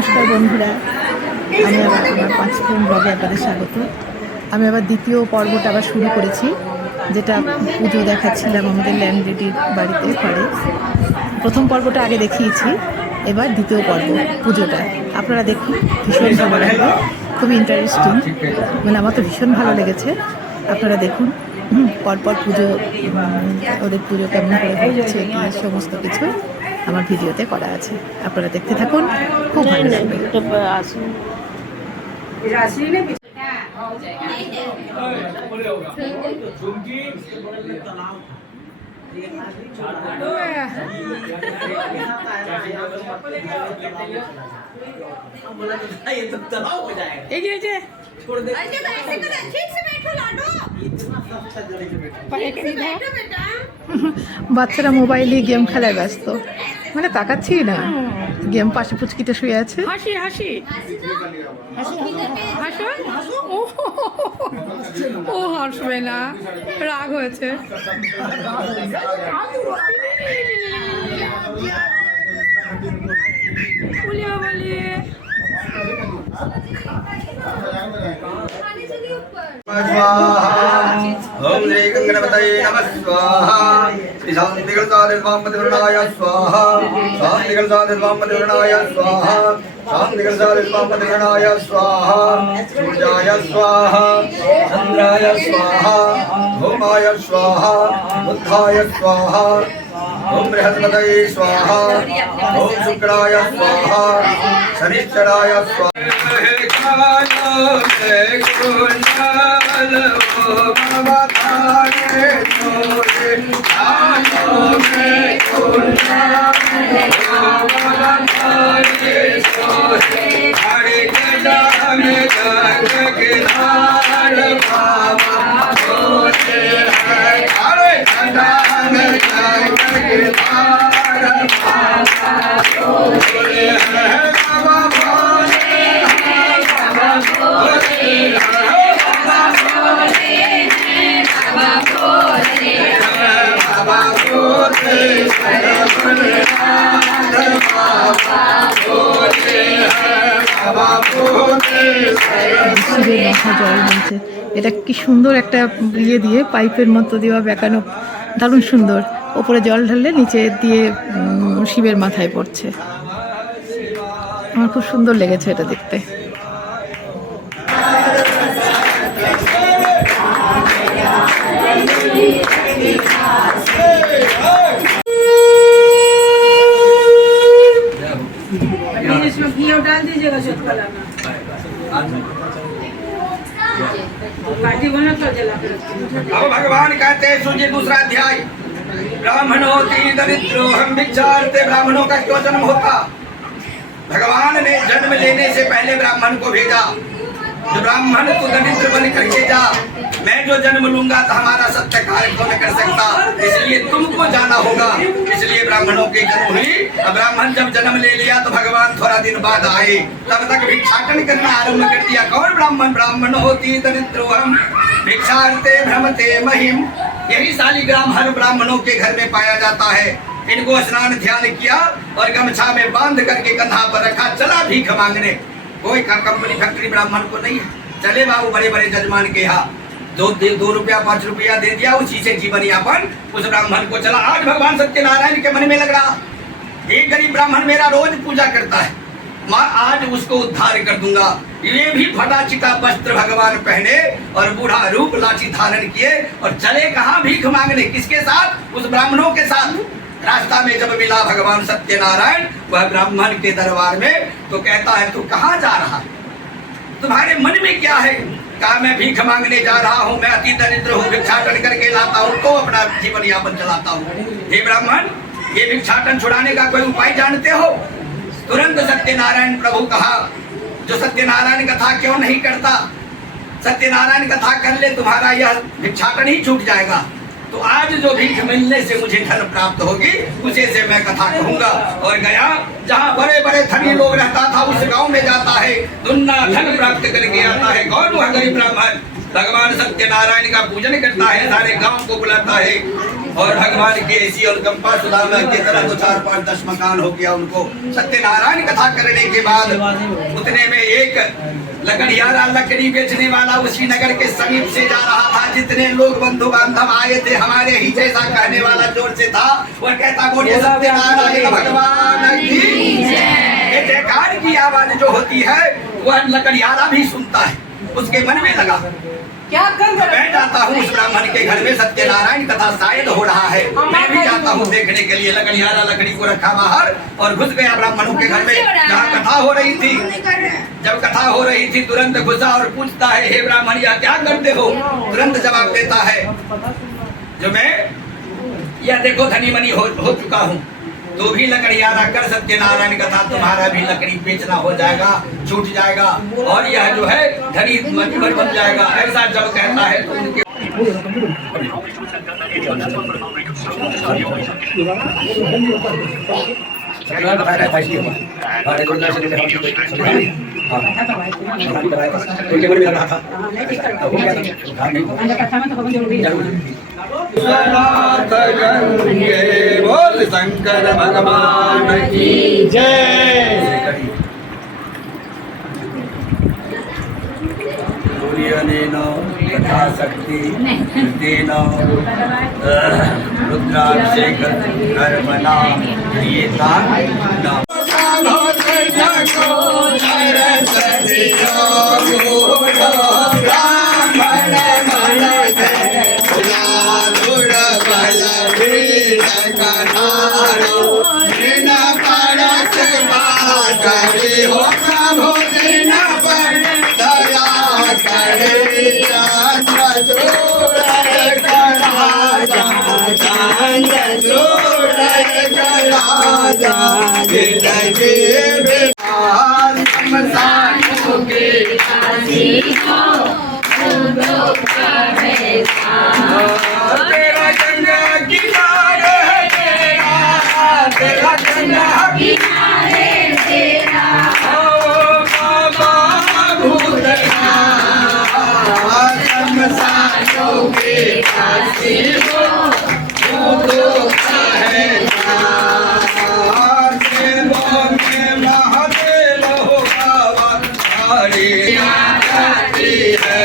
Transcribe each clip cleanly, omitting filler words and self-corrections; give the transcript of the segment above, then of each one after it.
নমস্কার বন্ধুরা, আমি আবার আমার 5 ফ্রেন্ড ব্লগে আপনাদের স্বাগত। আমি আবার দ্বিতীয় পর্বটা আবার শুরু করেছি, যেটা পুজো দেখাচ্ছিলাম আমাদের ল্যান্ড লেডির বাড়িতে ঘরে। প্রথম পর্বটা আগে দেখিয়েছি, এবার দ্বিতীয় পর্ব পুজোটা আপনারা দেখুন। ভীষণ ভালো লাগবে, খুবই ইন্টারেস্টিং, মানে আমার তো ভীষণ ভালো লেগেছে। আপনারা দেখুন পরপর পুজো, ওদের পুজো কেমন করে হচ্ছে, কি সমস্ত কিছু আমার ভিডিওতে করা আছে। আপনারা দেখতে থাকুন, খুব ভালো লাগবে। বাচ্চারা মোবাইলে গেম খেলায় ব্যস্ত, মানে তাকাচ্ছি না, গেম পাশে পুচকিটা শুয়ে আছে। হাসি হাসি হাসো, ও হাসবে না, রাগ হয়েছে। বলিয়ে বলিয়ে ओम श्री गंगणपतये नमः स्वाहा। श्री शांतिकलसादिर्वामदेवरणाय स्वाहा। शांतिकलसादिर्वामदेवरणाय स्वाहा। शांतिकलसादिर्वामदेवरणाय स्वाहा। सूर्याय स्वाहा। चंद्राय स्वाहा। धूमाय स्वाहा। बुद्धाय स्वाहा। ओम बृहस्पतये स्वाहा। ओम शुक्राय स्वाहा। शनिश्चराय स्वाहा। এটা কি সুন্দর একটা ইয়ে দিয়ে পাইপের মতো দেওয়া বেঁকানো, দারুণ সুন্দর। ওপরে জল ঢাললে নিচে দিয়ে শিবের মাথায় পড়ছে। আমার খুব সুন্দর লেগেছে এটা দেখতে। अब भगवान कहते हैं सुनिए दूसरा अध्याय। ब्राह्मणोति दरिद्रो हम भिक्षार्थे। ब्राह्मणों का क्यों जन्म होता? भगवान ने जन्म लेने से पहले ब्राह्मण को भेजा। जो ब्राह्मण को दरिद्र बन करके जा, मैं जो जन्म लूंगा तो हमारा सत्य कार्य क्यों न कर सकता, इसलिए तुमको जाना होगा। इसलिए ब्राह्मणों की जन्म हुई। अब ब्राह्मण जब जन्म ले लिया तो भगवान थोड़ा दिन बाद आए, तब तक भिक्षाटन करना आरंभ कर दिया। कौन ब्राह्मण? ब्राह्मण होती दरिद्रोहम भिक्षार्थे भ्रमते महिम। यही शालिग्राम हर ब्राह्मणों के घर में पाया जाता है। इनको स्नान ध्यान किया और गमछा में बांध करके कंधा पर रखा, चला भीख मांगने। कोई कंपनी फैक्ट्री ब्राह्मण को नहीं है, चले बाबू बड़े बड़े जजमान के यहाँ 2 रुपया 5 रुपया दे दिया, उसी से जीवन यापन उस ब्राह्मण को चला। आज भगवान सत्यनारायण के मन में लग रहा, एक गरीब ब्राह्मण मेरा रोज पूजा करता है, मैं आज उसको उद्धार कर दूंगा। ये भी फटा चिटा वस्त्र भगवान पहने और बूढ़ा रूप लाठी धारण किए और चले कहाँ भीख मांगने? किसके साथ? उस ब्राह्मणों के साथ। रास्ता में जब मिला भगवान सत्यनारायण वह ब्राह्मण के दरबार में, तो कहता है तू कहाँ जा रहा है? तुम्हारे मन में क्या है? कहा मैं भीख मांगने जा रहा हूँ, मैं अति दरिद्र हूँ, भिक्षाटन करके लाता हूँ तो अपना जीवन यापन चलाता हूँ। हे ब्राह्मण, ये भिक्षाटन छुड़ाने का कोई उपाय जानते हो? तुरंत सत्यनारायण प्रभु कहा, जो सत्यनारायण कथा क्यों नहीं करता? सत्यनारायण कथा कर ले, तुम्हारा यह भिक्षाटन ही छूट जाएगा। तो आज जो भीख मिलने से मुझे धन प्राप्त होगी, उसे से मैं कथा कहूंगा। और गया जहाँ बड़े बड़े धनी लोग रहता था, उस गांव में जाता है, दुन्ना धन प्राप्त करके आता है। कौन? वह गरीब ब्राह्मण। भगवान सत्यनारायण का पूजन करता है, सारे गांव को बुलाता है और भगवान के ऐसी अनुकंपा सुदामा की तरह 2 4 5 10 मकान हो गया उनको। सत्यनारायण कथा करने के बाद उतने में एक लकड़ियारा लकड़ी बेचने वाला उसी नगर के समीप से जा रहा था। जितने लोग बंधु बांधव आए थे हमारे ही जैसा कहने वाला जोर से था। वह कहता बोलिए सत्यनारायण भगवान की जय। जयकार की आवाज जो होती है वह लकड़ियारा भी सुनता है। उसके मन में लगा क्या कर मैं जाता हूँ उस ब्राह्मण के घर में सत्यनारायण कथा शायद हो रहा है। मैं भी जाता हूँ देखने के लिए। लकड़ियारा लकड़ी को रखा बाहर और घुस गया ब्राह्मणों के घर में जहाँ कथा हो रही थी। जब कथा हो रही थी तुरंत घुसा और पूछता है हे ब्राह्मण यह क्या करते हो। तुरंत जवाब देता है जो मैं यह देखो धनी मनी हो चुका हूँ। तो भी लकड़ियारा कर सत्यनारायण कथा तुम्हारा भी लकड़ी बेचना हो जाएगा छूट जाएगा और यह जो है धनी मनी बन जाएगा। ऐसा जब कहता है तो उनके बोल शंकर भगवान की जय। यथाशक्ति रुद्राभिषेक कर्मणा क्रियेता तेरा गंगा किनारे तेरा गंगा किनारे तेरा ओ बाबा भूतनाथ शमशानों के काशी हो तो है देवों में महादेव हो बाबा हरे आती है।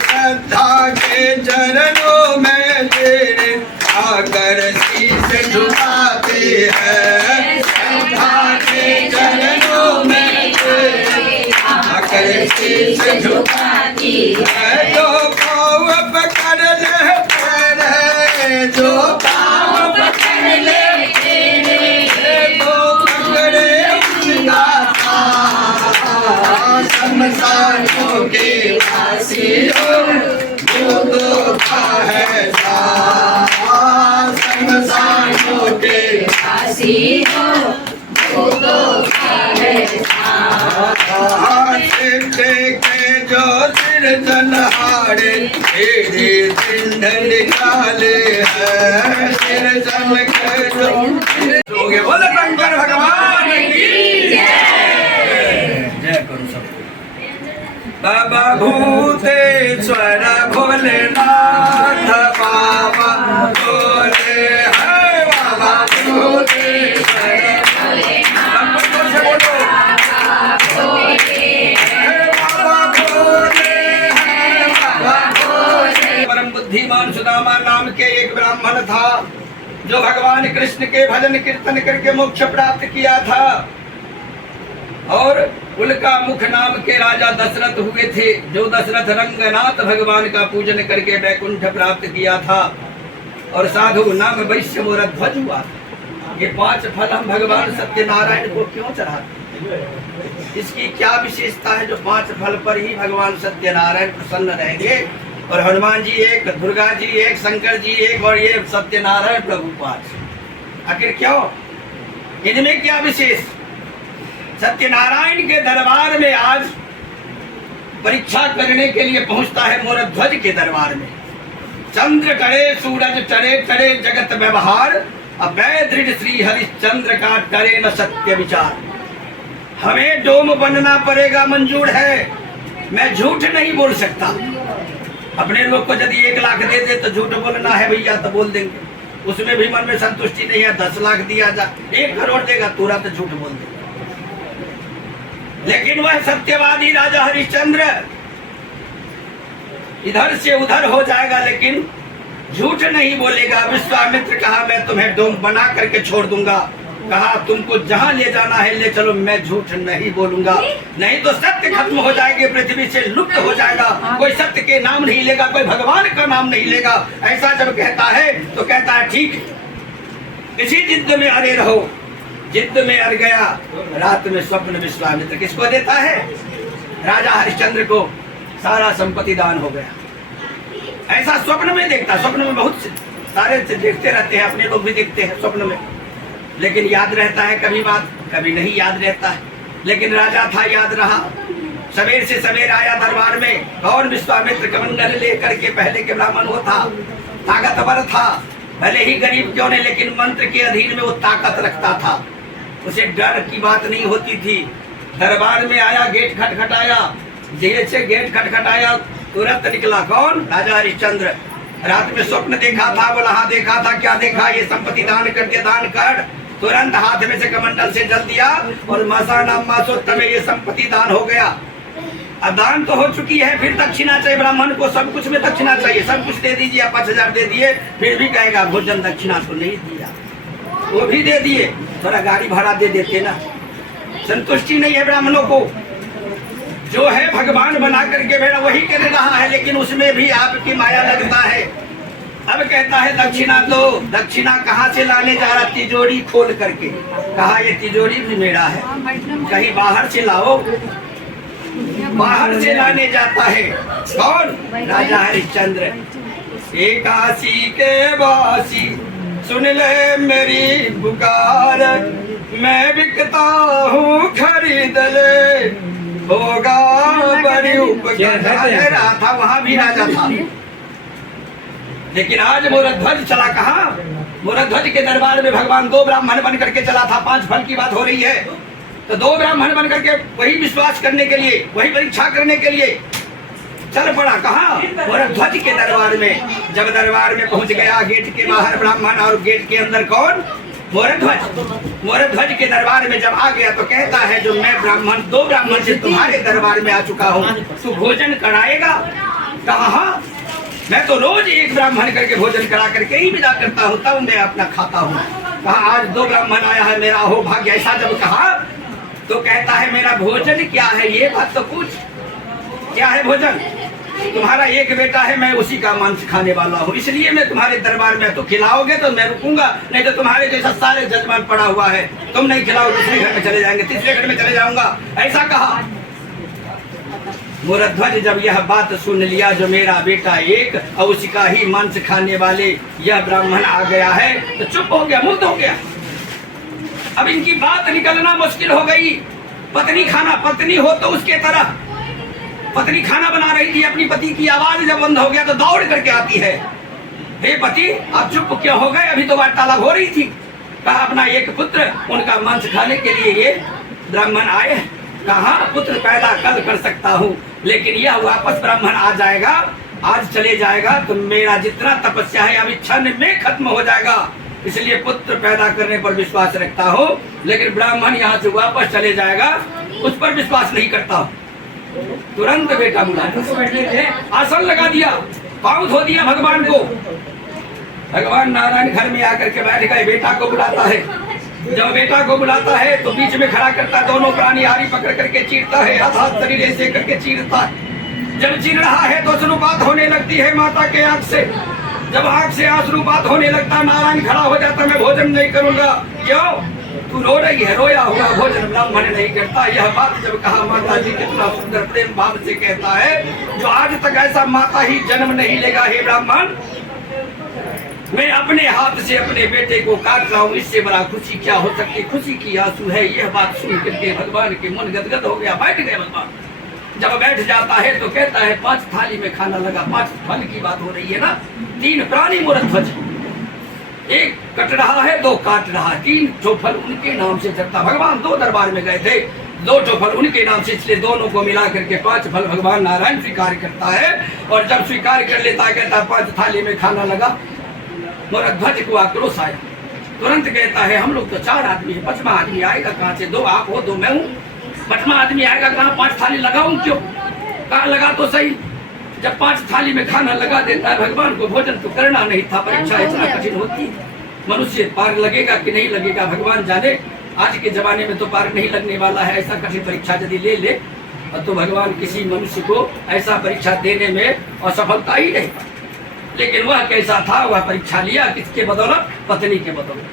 श्रद्धा के चरणों में तेरे आकर शीश झुकाते हैं। श्रद्धा के चरणों में तेरे आकर शीश झुकाती है। जो पाँव पकड़ ले तेरे जो पाँव पकड़ ले तेरे तो पकड़े उनका शमशानों के वासी हो तो है शमशानों के वासी हो तो है के जो सिर जनहारे तेरे सिंध निकाले हैं। सिर जन के जो बोले शंकर भगवान की जय करो सबको। बाबा भूतेश्वर भोलेनाथ बाबा भोले है बाबा भूतेश्वर परम बुद्धिमान सुदामा नाम के एक ब्राह्मण था जो भगवान कृष्ण के भजन कीर्तन करके मोक्ष प्राप्त किया था। और उनका मुख नाम के राजा दशरथ हुए थे जो दशरथ रंगनाथ भगवान का पूजन करके वैकुंठ प्राप्त किया था। और साधु नाम वैश्य मोरध्वज हुआ। ये 5 फल हम भगवान सत्यनारायण को क्यों चढ़ाते? इसकी क्या विशेषता है जो 5 फल पर ही भगवान सत्यनारायण प्रसन्न रहेंगे? और हनुमान जी एक, दुर्गा जी एक, शंकर जी एक और ये सत्यनारायण प्रभु 5। आखिर क्यों? इनमें क्या विशेष? सत्यनारायण के दरबार में आज परीक्षा करने के लिए पहुंचता है मोरध्वज के दरबार में। चंद्र करे सूरज चढ़े चढ़े जगत व्यवहार अभय दृढ़ श्री हरिश्चंद्र का करे न सत्य विचार। हमें डोम बनना पड़ेगा मंजूर है। मैं झूठ नहीं बोल सकता। अपने लोग को यदि 1 लाख दे दे तो झूठ बोलना है भैया तो बोल देंगे। उसमें भी मन में संतुष्टि नहीं है। 10 लाख दिया जा, 1 करोड़ देगा, तुरंत झूठ बोल देगा। लेकिन वह सत्यवादी राजा हरिश्चंद्र इधर से उधर हो जाएगा, लेकिन झूठ नहीं बोलेगा। विश्वामित्र कहा मैं तुम्हें डोम बना करके छोड़ दूंगा, कहा तुमको जहां ले जाना है ले चलो, मैं झूठ नहीं बोलूंगा, नहीं तो सत्य खत्म हो जाएगी, पृथ्वी से लुप्त हो जाएगा, कोई सत्य के नाम नहीं लेगा, कोई भगवान का नाम नहीं लेगा। ऐसा जब कहता है तो कहता है ठीक, इसी जिद्द में अरे रहो। जिद्द में अड़ गया। रात में स्वप्न विश्वामित्र किसको देता है? राजा हरिश्चंद्र को सारा संपत्ति दान हो गया। ऐसा स्वप्न में देखता, स्वप्न में बहुत सारे देखते रहते हैं, अपने लोग भी देखते हैं स्वप्न में, लेकिन याद रहता है कभी बात, कभी नहीं याद रहता है। लेकिन राजा था, याद रहा। सवेर से सवेर आया दरबार में, कौन? विश्वामित्र कमंडल लेकर के। पहले के ब्राह्मण वो था, ताकतवर था, भले ही गरीब क्यों नहीं, लेकिन मंत्र के अधीन में वो ताकत रखता था, उसे डर की बात नहीं होती थी। दरबार में आया, गेट खटखटाया, धीरे से गेट खटखटाया, तुरंत निकला। कौन? राजा हरिश्चंद्र। रात में स्वप्न देखा था, बोला हाँ देखा था। क्या देखा? ये संपत्ति दान कर दिया, दान कर। तुरंत हाथ में से कमंडल से जल दिया और मासाना मासोत्तर में ये संपत्ति दान हो गया। अब दान तो हो चुकी है, फिर दक्षिणा चाहिए ब्राह्मण को, सब कुछ में दक्षिणा चाहिए। सब कुछ दे दीजिए, 5000 दे दिए, फिर भी कहेगा भोजन दक्षिणा तो नहीं दिया, वो भी दे दिए, थोड़ा गाड़ी भाड़ा दे देते ना। संतुष्टि नहीं है ब्राह्मणों को, जो है भगवान बना करके मेरा वही कर रहा है, लेकिन उसमें भी आपकी माया लगता है। अब कहता है दक्षिणा दो। दक्षिणा कहाँ से लाने जा रहा? तिजोरी खोल करके। कहा ये तिजोरी भी मेरा है, कहीं बाहर से लाओ। बाहर से लाने जाता है। कौन? राजा हरिश्चंद्र। एकाशी के वासी सुन ले मेरी पुकार, मैं बिकता हूँ खरीद ले, होगा बड़ी उपकार। रहा था, वहां भी राजा था, लेकिन आज मोरध्वज चला कहाँ? मोरध्वज के दरबार में भगवान 2 ब्राह्मण बन करके चला था। 5 फल की बात हो रही है, तो 2 ब्राह्मण बन करके वही विश्वास करने के लिए, वही परीक्षा करने के लिए चल पड़ा। कहाँ? मोरध्वज के दरबार में। जब दरबार में पहुंच गया, गेट के बाहर ब्राह्मण और गेट के अंदर कौन? मोरध्वज। मोरध्वज के दरबार में जब आ गया तो कहता है जो मैं ब्राह्मण 2 ब्राह्मण से तुम्हारे दरबार में आ चुका हूँ, तू भोजन कराएगा? कहा मैं तो रोज 1 ब्राह्मण करके भोजन करा करके ही विदा करता हूँ, तब मैं अपना खाता हूँ। कहा आज 2 ब्राह्मण आया है, मेरा हो भाग्य। ऐसा जब कहा तो कहता है मेरा भोजन क्या है? ये बात तो पूछ, क्या है भोजन? तुम्हारा 1 बेटा है, मैं उसी का मांस खाने वाला हूँ, इसलिए मैं तुम्हारे दरबार में। तो खिलाओगे तो मैं रुकूंगा, नहीं तो तुम्हारे जैसा सारे जजमान पड़ा हुआ है, तुम नहीं खिलाओ दूसरे घर में चले जाएंगे, तीसरे घर में चले जाऊंगा। ऐसा कहा। मोरध्वज जब यह बात सुन लिया, जो मेरा बेटा 1 और उसी का ही मांस खाने वाले यह ब्राह्मण आ गया है, तो चुप हो गया, मुग्ध हो गया। अब इनकी बात निकलना मुश्किल हो गई। पत्नी खाना, पत्नी हो तो उसके तरह, पत्नी खाना बना रही थी, अपनी पति की आवाज जब बंद हो गया तो दौड़ करके आती है, हे पति आप चुप क्यों हो गए? अभी तो वार्तालाप हो रही थी। कहा अपना 1 पुत्र, उनका मांस खाने के लिए ये ब्राह्मण आए। कहा पुत्र पैदा कल कर सकता हूँ, लेकिन यह वापस ब्राह्मण आ जाएगा, आज चले जाएगा तो मेरा जितना तपस्या है अभी क्षण में खत्म हो जाएगा, इसलिए पुत्र पैदा करने पर विश्वास रखता हूँ, लेकिन ब्राह्मण यहाँ से वापस चले जाएगा उस पर विश्वास नहीं करता हूँ। तुरंत बेटा बुलाया, आसन लगा दिया, पाँव धो दिया भगवान को। भगवान नारायण घर में आकर के बैठ गए, बेटा को बुलाता है। जब बेटा को बुलाता है तो बीच में खड़ा करता, दोनों प्राणी आरी पकड़ करके चीरता है, आधार शरीर ऐसे करके चीरता है। जब चीर रहा है तो अश्रुपात होने लगती है माता के आंख से। जब आंख से अश्रुपात होने लगता, नारायण खड़ा हो जाता, मैं भोजन नहीं करूंगा। क्यों? तू रो रही है, रोया हुआ भोजन ब्राह्मण नहीं करता। यह बात जब कहा, माता जी कितना सुंदर प्रेम भाव से कहता है, जो आज तक ऐसा माता ही जन्म नहीं लेगा, हे ब्राह्मण मैं अपने हाथ से अपने बेटे को काट रहा हूँ, इससे बड़ा खुशी क्या हो सकती? खुशी की आंसू है। यह बात सुन करके भगवान के मन गदगद हो गया, बैठ गए भगवान। जब बैठ जाता है तो कहता है 5 थाली में खाना लगा। 5 फल की बात हो रही है ना। 3 प्राणी मोरध्वज, 1 कट रहा है, 2 काट रहा है, 3 ठो फल उनके नाम से चढ़ता। भगवान 2 दरबार में गए थे, 2 ठो फल उनके नाम से, इसलिए दोनों को मिला करके 5 फल भगवान नारायण स्वीकार करता है। और जब स्वीकार कर लेता है, कहता 5 थाली में खाना लगा। मोरा ध्वज को आक्रोश आया। तुरंत कहता है हम लोग तो 4 आदमी है, 5वां आदमी आएगा कहाँ से? 2 आप हो, 2 मैं हूँ। 5वां आदमी आएगा कहाँ? 5 थाली लगाऊं क्यों? कहाँ लगा तो सही। जब 5 थाली में खाना लगा देता है, भगवान को भोजन तो करना नहीं था। परीक्षा इतना कठिन होती है, मनुष्य पार लगेगा कि नहीं लगेगा भगवान जाने। आज के जमाने में तो पार नहीं लगने वाला है। ऐसा कठिन परीक्षा यदि ले ले तो भगवान किसी मनुष्य को ऐसा परीक्षा देने में असफलता ही नहीं। लेकिन वह कैसा था? वह परीक्षा लिया किसके बदौलत? पत्नी के बदौलत।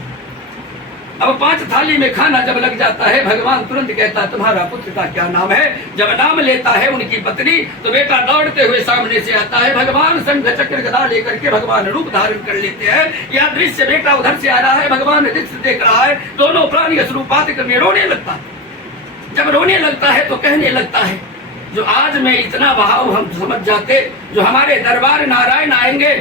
अब 5 थाली में खाना जब लग जाता है, भगवान तुरंत कहता है तुम्हारा पुत्र का क्या नाम है? जब नाम लेता है उनकी पत्नी तो बेटा दौड़ते हुए सामने से आता है। भगवान शंख चक्र गदा लेकर के भगवान रूप धारण कर लेते हैं। यह दृश्य बेटा उधर से आ रहा है, भगवान दृश्य देख रहा है। दोनों प्राणी अश्रुपात करने रोने लगता है। जब रोने लगता है तो कहने लगता है जो आज में इतना भाव हम समझ जाते, जो हमारे दरबार नारायण आएंगे,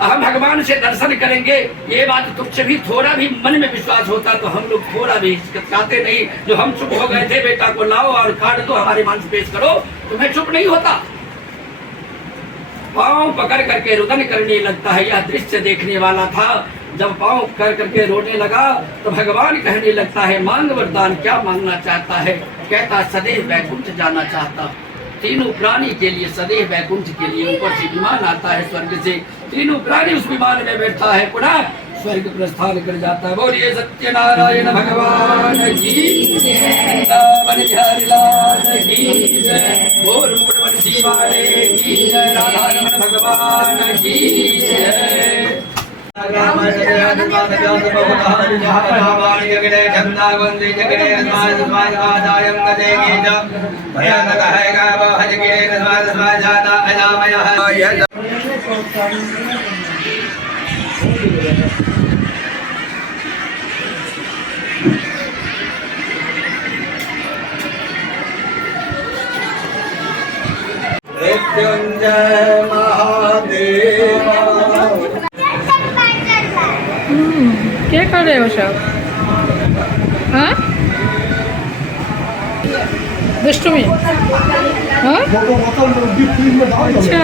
हम भगवान से दर्शन करेंगे, ये बात तुझसे भी थोड़ा भी मन में विश्वास होता तो हम लोग थोड़ा भी हिचकिचाते नहीं। जो हम चुप हो गए थे, बेटा को लाओ और काट दो, हमारे मांस पेश करो, तो मैं चुप नहीं होता। पांव पकड़ करके रुदन करने लगता है। यह दृश्य देखने वाला था। जब पांव कर करके रोने लगा तो भगवान कहने लगता है मांग वरदान, क्या मांगना चाहता है? कहता सदैव वैकुंठ जाना चाहता। तीनों प्राणी के लिए सदैव वैकुंठ के लिए ऊपर से विमान आता है स्वर्ग से। तीनों प्राणी उस विमान में बैठता है, पुनः स्वर्ग प्रस्थान कर जाता है। बोलिए सत्यनारायण भगवान की जय, रावण बिहारी लाल की जय, बोल मुकुटवंशी वाले की जय, राधा रमण भगवान की जय। मृत्युंजय महादेव। क्या कर रहे हो सब? हाँ, दुष्टमी। हाँ, अच्छा।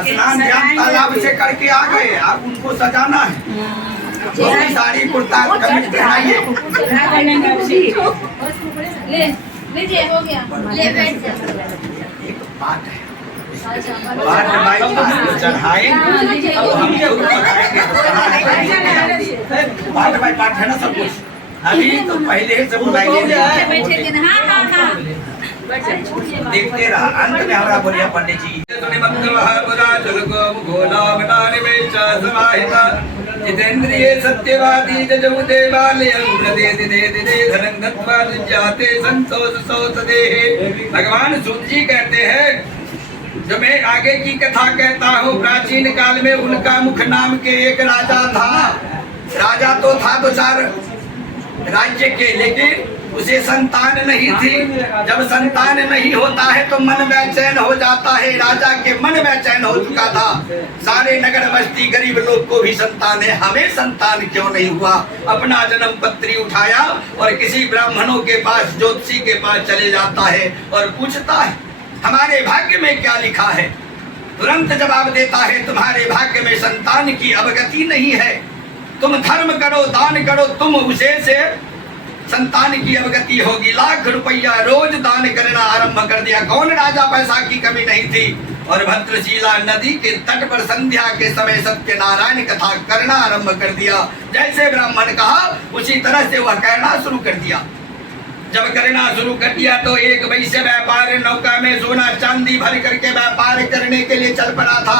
स्नान ध्यान तालाब से करके आ गए, अब उनको सजाना है। साड़ी कुर्ता कमीज पहनाइए। लीजिए, हो गया, ले बैठ जा। एक बात है, बात भाई चढ़ाए, अब हम खुद पकाएंगे तो बात भाई बात है ना सब कुछ। अभी तो पहले से बुलाइए, देखते रहा अंत में हमारा बोलिया पंडित जी। जितेंद्रिय सत्यवादी जजु देवालयं प्रदेति देति धनं दत्वा जाते संतोष सोत देहे। भगवान सूत जी कहते हैं, जो मैं आगे की कथा कहता हूँ, प्राचीन काल में उनका मुख नाम के एक राजा था। राजा तो था 2-4 राज्य के, लेकिन उसे संतान नहीं थी। जब संतान नहीं होता है तो मन बेचैन हो जाता है। राजा के मन बेचैन हो चुका था। सारे नगर बस्ती गरीब लोग को भी संतान है, हमें संतान क्यों नहीं हुआ? अपना जन्म पत्री उठाया और किसी ब्राह्मणों के पास, ज्योतिषी के पास चले जाता है और पूछता है हमारे भाग्य में क्या लिखा है। तुरंत जवाब देता है तुम्हारे भाग्य में संतान की अवगति नहीं है। तुम धर्म करो, दान करो, तुम उसे से संतान की अवगति होगी। लाख रुपया रोज दान करना आरंभ कर दिया। कौन राजा पैसा की कमी नहीं थी। और भद्रशिला नदी के तट पर संध्या के समय सत्यनारायण कथा करना आरंभ कर दिया। जैसे ब्राह्मण कहा उसी तरह से वह कहना शुरू कर दिया। जब करना शुरू कर दिया तो एक वैश्य व्यापार नौका में सोना चांदी भर करके व्यापार करने के लिए चल पड़ा था।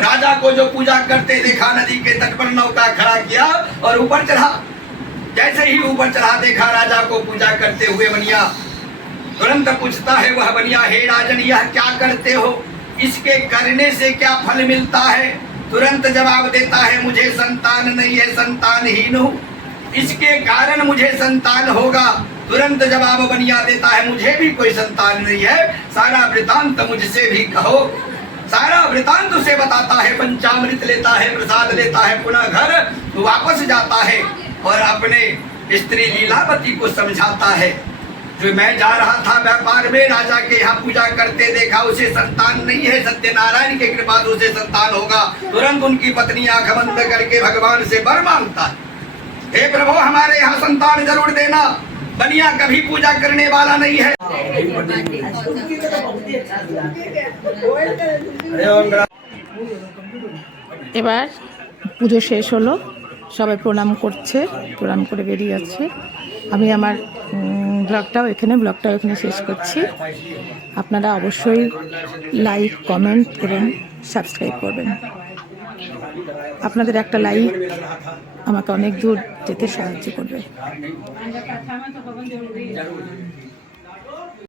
राजा को जो पूजा करते देखा, नदी के तट पर नौका खड़ा किया और ऊपर चढ़ा। जैसे ही ऊपर चढ़ा देखा राजा को पूजा करते हुए बनिया। तुरंत पूछता है वह बनिया, हे राजन यह क्या करते हो? इसके करने से क्या फल मिलता है? तुरंत जवाब देता है मुझे संतान नहीं है, संतानहीन हूँ, इसके कारण मुझे संतान होगा। तुरंत जवाब बनिया देता है मुझे भी कोई संतान नहीं है, सारा वृतांत मुझसे भी कहो। सारा वृतांत उसे बताता है, पंचामृत लेता है, प्रसाद लेता है, पुनः घर वापस जाता है और अपने स्त्री लीलावती को समझाता है। जो मैं जा रहा था व्यापार में, राजा के यहाँ पूजा करते देखा, उसे संतान नहीं है, सत्यनारायण की कृपा से उसे संतान होगा। तुरंत उनकी पत्नी आंख बंद करके भगवान से वर मांगता है, हे प्रभु हमारे यहाँ संतान जरूर देना, बनिया कभी पूजा करने वाला नहीं है। এবার পুজো শেষ হলো, সবাই প্রণাম করছে, প্রণাম করে বেরিয়ে যাচ্ছে। আমি আমার ব্লগটাও এখানে শেষ করছি। আপনারা অবশ্যই লাইক, কমেন্ট এবং সাবস্ক্রাইব করবেন। আপনাদের একটা লাইক আমাকে অনেক দূর যেতে সাহায্য করবে।